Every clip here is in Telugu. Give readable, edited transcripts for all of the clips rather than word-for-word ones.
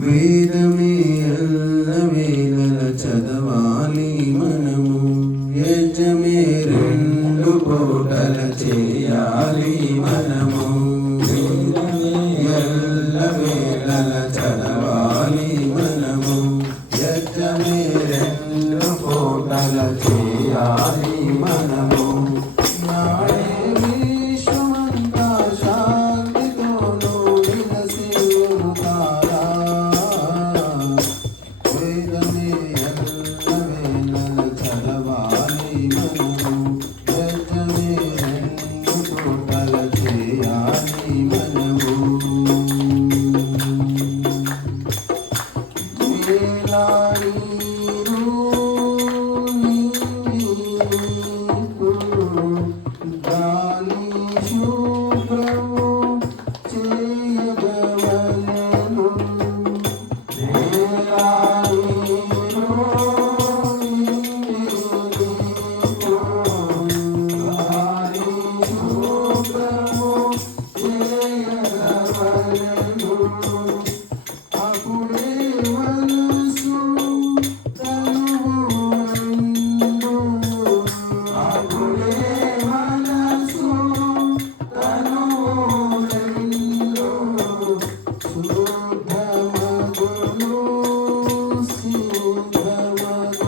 వేదమే ఎల్లవేళల చదవాలి మనము, యజ్ఞమే రెండు పూటల చేయాలి మనము. వేదమే ఎల్లవేళల చదవాలి మనము, యజ్ఞమే రెండు పూటల చేయాలి మనము. నాడే విశ్వమంతా శాంతితోను విలసిల్లుతారా. వేదమే ఎల్లవేళల చదవాలి మనము, యజ్ఞమే రెండు పూటల చేయాలి మనము. గాలి శుభ్రము చేయగవలెను, అప్పుడే మనసు తనువు, అప్పుడే మనసు తనువు శుద్ధమగును సిద్ధమగును.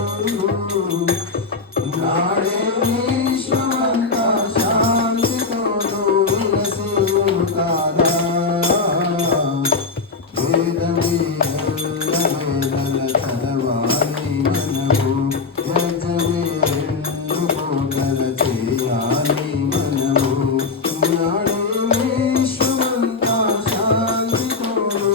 నాడే విశ్వమంతా శాంతితోను విలసిల్లుతారా. వేదమే ఎల్లవేళల చదవాలి మనము, యజ్ఞమే రెండు పూటల చేయాలి మనము. నాడే విశ్వమంతా శాంతితోను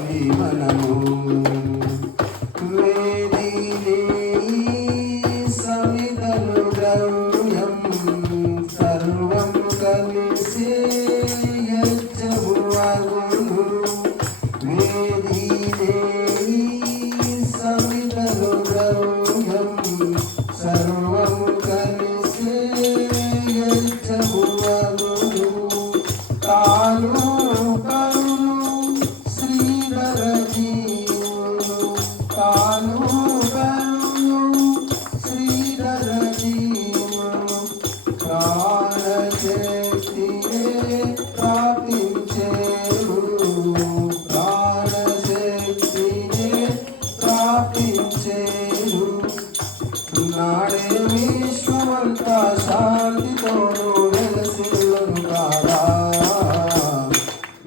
మనము వేదిని సమిదలు ద్రవ్యం సర్వం కలిసి యజ్ఞము అగును వేదిని సమిదలు ద్రవ్యం సర్వం కలిసి యజ్ఞము అగును తాను నాడే విశ్వమంతా శాంతితోను వెలసిల్లును కాదా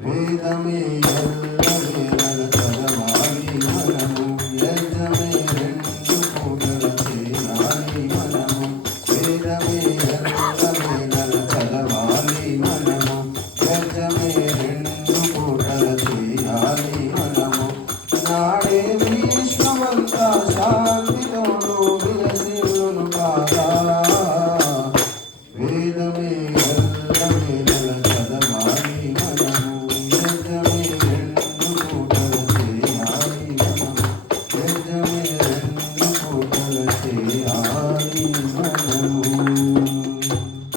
వేదమే ఎల్లవేళ చదవాలి మనము యజ్ఞమే రెండు పూటల చేయాలి మనము వేదమే ఎల్లవేళ చదవాలి మనము యజ్ఞమే